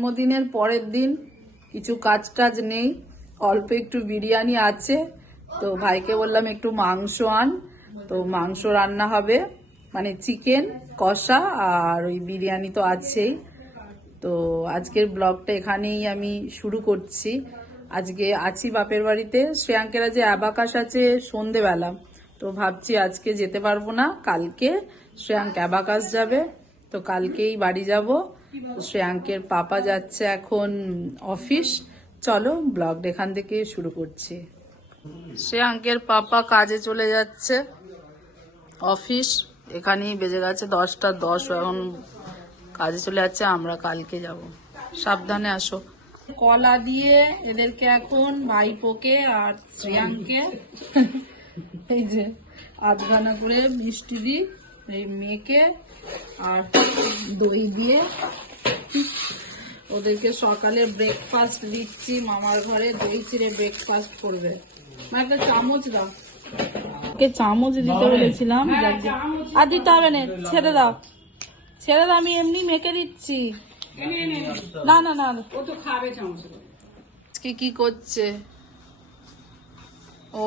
জন্মদিনের পরের দিন কিছু কাজ টাজ নেই, অল্প একটু বিরিয়ানি আছে। তো ভাইকে বললাম, একটু মাংস আন। তো মাংস রান্না হবে মানে চিকেন, কষা আর ওই বিরিয়ানি তো আছেই। তো আজকের ব্লগটা এখানেই আমি শুরু করছি। আজকে আছি বাপের বাড়িতে। শ্রেয়াঙ্কেরা যে অ্যাবাকাশ আছে সন্ধেবেলা। তো ভাবছি আজকে যেতে পারব না, কালকে শ্রেয়াঙ্ক অ্যাবাকাশ যাবে। তো কালকেই বাড়ি যাব। শ্রেয়াঙ্কের পাপা যাচ্ছে এখন অফিস। চলো ব্লগটা এখান থেকে শুরু করছি। শ্রেয়াঙ্কের পাপা কাজে চলে যাচ্ছে অফিস। এখানেই বেজে গেছে দশটা দশ, এখন কাজে চলে যাচ্ছে, আমরা কালকে যাব। সাবধানে আসো। কলা দিয়ে এদেরকে এখন ভাইপোকে আর শ্রেয়াঙ্কে এই যে আধখানা করে মিষ্টি দিই, এই মেয়েকে আর দই দিয়ে ওদেরকে সকালে ব্রেকফাস্ট দিচ্ছি মামার ঘরে দই চিড়ে ব্রেকফাস্ট করবে। একটা চামচ দাও। ওকে চামচ দিতে বলেছিলাম আর দিতে হবে না ছেড়ে দাও। ছেড়ে দাও আমি এমনি মেখে দিচ্ছি। না না না। ও তো খাবে চামচ। আজকে কি করছে? ও।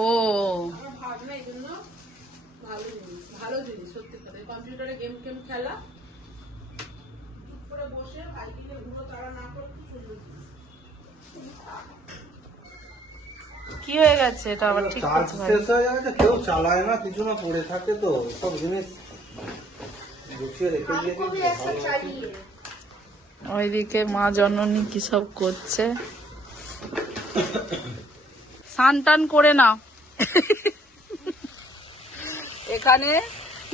ভালো জিনিস সত্যি কম্পিউটারে গেম টেম খেলা। চুপ করে বসে ভাইটিকে ঘুরো তাড়া না করে খুব সুন্দর কি হয়ে গেছে? এটা আবার ঠিক চার্জ শেষ হয়ে গেছে কেউ চালায় না কিছু না পড়ে থাকে তো সব জিনিস গুছিয়ে রেখে দিয়েছে। ওইদিকে মা জননী কি সব করছে। স্নান টান করে নাও। এখানে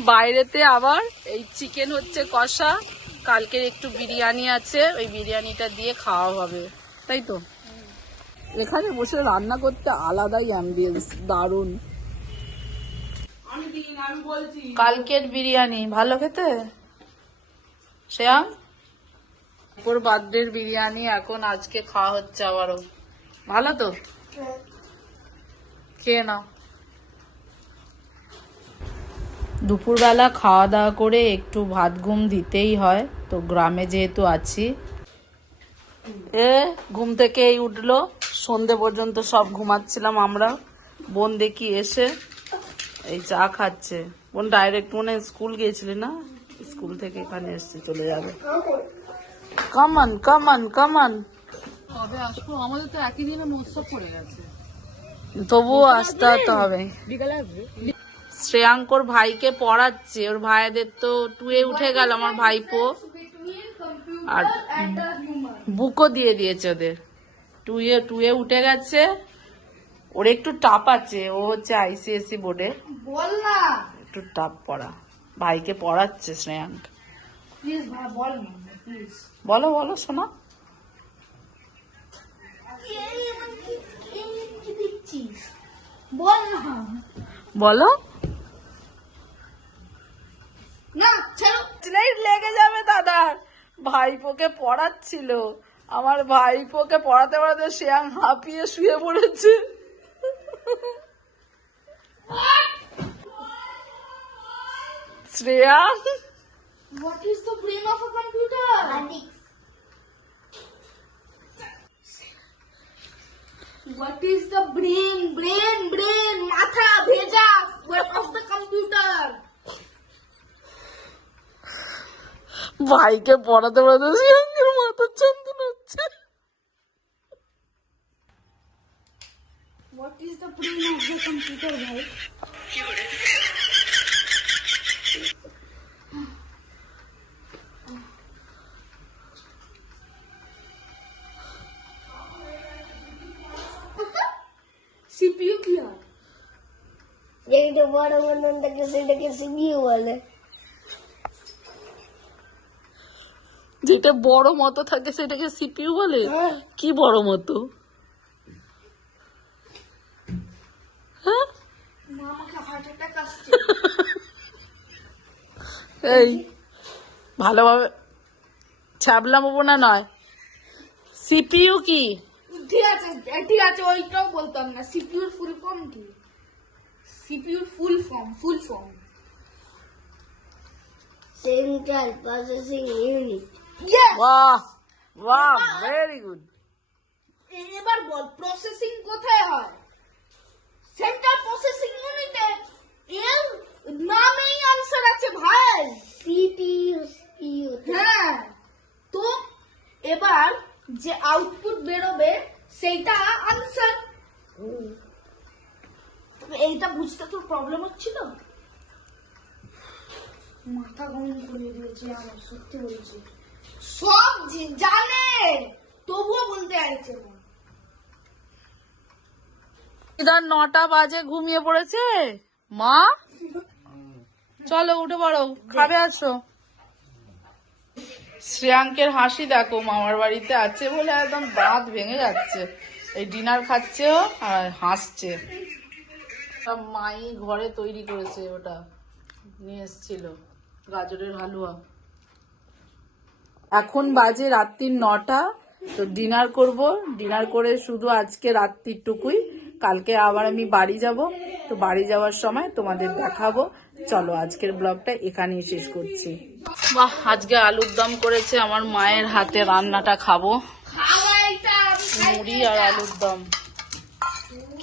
বাইরেতে আবার এই চিকেন হচ্ছে কষা কালকের একটু বিরিয়ানি আছে ওই বিরিয়ানিটা দিয়ে খাওয়া হবে। তাই তো? এখানে বসে রান্না করতে আলাদাই অ্যাম্বিয়েন্স দারুণ। কালকের বিরিয়ানি ভালো খেতে? শ্যাম? ওর বার্থডের বিরিয়ানি এখন আজকে খাওয়া হচ্ছে আবারও। ভালো তো? খেয়ে নাও। দুপুরবেলা খাওয়া দাওয়া করে একটু ভাত ঘুম দিতেই হয় তো গ্রামে যেহেতু আছি। এ ঘুম থেকে এই উঠল। সন্ধে পর্যন্ত সব ঘুমাচ্ছিলাম আমরা। বোন দেখি এসে এই চা খাচ্ছে। বোন ডাইরেক্ট মনে স্কুল গিয়েছিলি না? স্কুল থেকে এখানে এসছে চলে যাবে। কামান কামান কামান কবে আসব? আমাদের তো একই দিনে মহোৎসব পড়ে গেছে। তবুও আসতে হবে। বিকালে আসবে। শ্রেয়াঙ্কর ভাইকে পড়াচ্ছে। ওর ভাইদের তো টুয়ে উঠে গেল আমার ভাইপো। আর বুকও দিয়ে দিয়েছে ওদের। টুয়ে টুয়ে উঠে গেছে। ওর একটু টাপ আছে। ও হচ্ছে আইসিএসসি বোর্ডে। একটু টাপ পড়া। ভাইকে পড়াচ্ছে শ্রেয়াঙ্ক। বল বলো বলো শোনা। বল। না ছাড়ো। স্লেট লেগে যাবে দাদার ভাইপোকে পড়াচ্ছিল। আমার ভাইপোকে পড়াতে পড়াতে শ্রেয়াং হাঁপিয়ে শুয়ে পড়েছে। শ্রেয়াং? What is the brain of a computer? What is the brain, brain, brain, মাথা ভেজা of the computer? ভাইকে পড়াতে পড়াতে শ্রেয়াঙ্গের মাথার চন্দন হচ্ছে What is the brain of the computer, ভাই? CPU কি হয় যেটা বড় মতন থাকে সেটাকে সিপিইউ বলে যেটা বড় মতো থাকে সেটাকে সিপিইউ বলে? কি বড় মতো? হ্যাঁ? এই ভালোভাবে ছ্যাবলা মোবনা নয়? সিপিইউ কি? ঠিক আছে ঠিক আছে ওইটাও বলতাম না। সিপিইউর ফুল ফর্ম কি? সিপিইউর full form full form central processing unit বাহ বাহ ভেরি গুড এ- এবার বল প্রসেসিং কোথায় হয়? সেন্ট্রাল প্রসেসিং ইউনিটে এর নামেই আনসার আছে ভাই। সিপিইউ সিপিইউ হ্যাঁ। তো এবার যে আউটপুট বেরোবে সেইটা আনসার এইটা বুঝতে তোর প্রবলেম হচ্ছিল? মাথা গরম করে দিয়েছে আমার সত্যি বলছি। সব জানে, তবুও বলতে ইদার নটা বাজে ঘুমিয়ে পড়েছে? মা? চলো, উঠে পড়ো, খাবে আছো? শ্রেয়াঙ্কের হাসি দেখো, মামার বাড়িতে আছে বলে একদম দাঁত ভেঙে যাচ্ছে। এই ডিনার খাচ্ছে আর হাসছে। সব মাই ঘরে তৈরি করেছে ওটা, নিয়ে এসছিল, গাজরের হালুয়া। এখন বাজে রাত্রির নটা, তো ডিনার করব। ডিনার করে শুধু আজকে রাত্রিটুকুই। কালকে আবার আমি বাড়ি যাব। তো বাড়ি যাওয়ার সময় তোমাদের দেখাবো। চলো আজকের ব্লগটা এখানেই শেষ করছি। বাহ, আজকে আলুর দম করেছে আমার মায়ের হাতে রান্নাটা খাব। মুড়ি আর আলুর দম।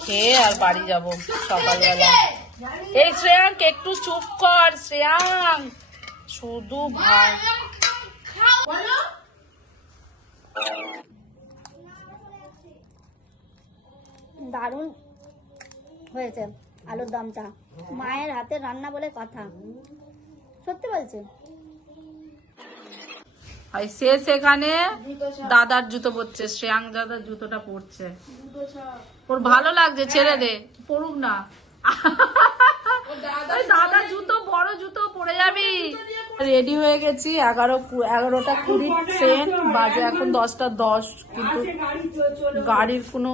খেয়ে আর বাড়ি যাব সকালবেলা। এই শ্রেয়াঙ্ক একটু চুপ কর শ্রেয়াঙ্ক শুধু ভাই বলো। দারুণ হয়েছে আলুর দমটা। মায়ের হাতে রান্না বলে কথা। সত্যি বলছি? সে সেখানে দাদার জুতো পরছে শ্রেয়াং দাদার জুতোটা পরছে। ওর ভালো লাগছে ছেড়ে দে। পড়ুক না। ওই দাদা জুতো বড় জুতো পরে যাবি। রেডি হয়ে গেছি এগারো এগারোটা কুড়ি ট্রেন বাজে এখন দশটা দশ কিন্তু গাড়ির কোনো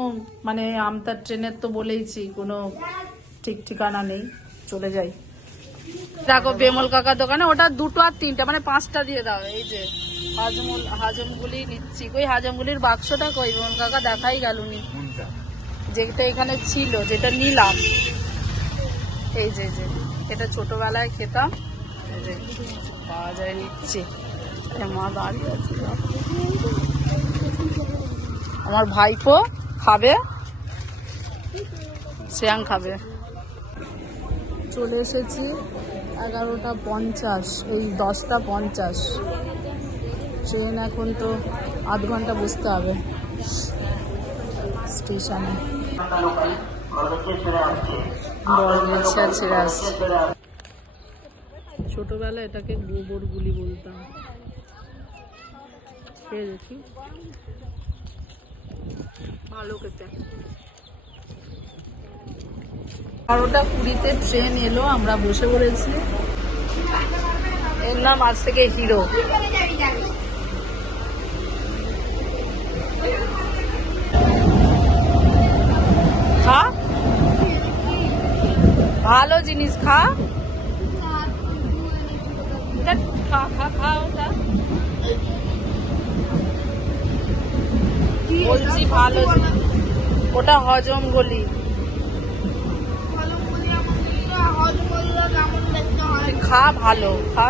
মানে আমতার ট্রেনের তো বলেইছি কোনো ঠিক ঠিকানা নেই চলে যাই। দেখো বেমল কাকার দোকানে ওটা দুটো আর তিনটা মানে পাঁচটা দিয়ে দাও এই যে হাজমুল হাজমগুলি নিচ্ছি। কই হাজমগুলির বাক্সটা কই? বেমল কাকা দেখাই গেলুনি যেটা এখানে ছিল যেটা নিলাম। এই যে যে এটা ছোটবেলায় খেতাম। এই যে যায় নিচ্ছি। মা দাঁড়িয়ে আছে। আমার ভাইপো খাবে। শ্রেয়াং খাবে। চলে এসেছি এগারোটা পঞ্চাশ, এই দশটা পঞ্চাশ। ট্রেন এখন তো আধ ঘণ্টা বসতে হবে স্টেশনে। ছেড়ে আসছে ছোটবেলায় এটাকে গোবর গুলি বলতাম। খেয়ে দেখি। ভালো খেতে। বারোটা কুড়িতে ট্রেন এলো, আমরা বসে পড়েছি। এর নাম আজ থেকে হিরো। খা। ভালো জিনিস খা। ধ্যাৎ, খা খা খা ওটা বলছি ভালো। ওটা হজম গলি খা ভালো খা!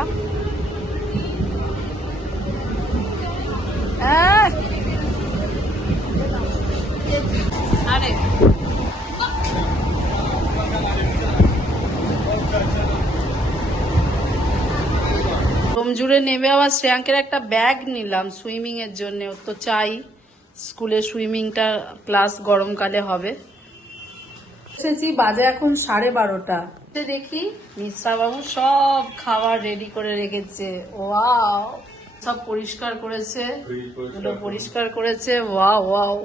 আরে জুড়ে নেমে আবার শ্রেয়াঙ্কের একটা ব্যাগ নিলাম সুইমিং এর জন্য। ওর তো চাই স্কুলে সুইমিংটা ক্লাস গরমকালে হবে। এসেছি বাজে এখন সাড়ে বারোটা। দেখি মিশ্রা বাবু সব খাবার রেডি করে রেখেছে। ওয়াও! সব পরিষ্কার করেছে। পরিষ্কার করেছে। Wow wow!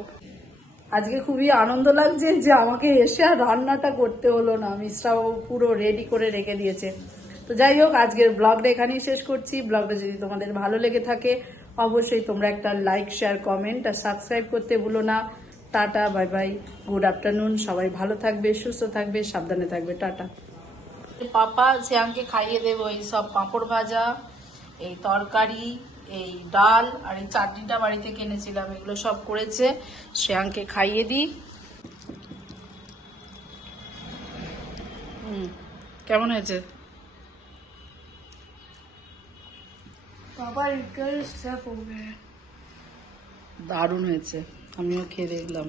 আজকে খুবই আনন্দ লাগছে যে আমাকে এসে আর রান্নাটা করতে হলো না। মিশ্রা বাবু পুরো রেডি করে রেখে দিয়েছে। তো যাই হোক, আজকের ব্লগটা এখানেই শেষ করছি। ব্লগটা যদি তোমাদের ভালো লেগে থাকে, অবশ্যই তোমরা একটা লাইক শেয়ার কমেন্ট আর সাবস্ক্রাইব করতে ভুলো না। Tata bye bye good afternoon সবাই ভালো থাকবে, সুস্থ থাকবে, সাবধানে থাকবে, টাটা। পাপা শ্যামকে খাইয়ে দেবো এই সব পাঁপড় ভাজা, এই তরকারি, এই ডাল আর এই চাটনিটা বাড়িতে কিনেছিলাম এগুলো সব করেছে শ্রেয়াংকে খাইয়ে দিই। হুম, কেমন হয়েছে? দারুণ হয়েছে। আমিও খেয়ে দেখলাম।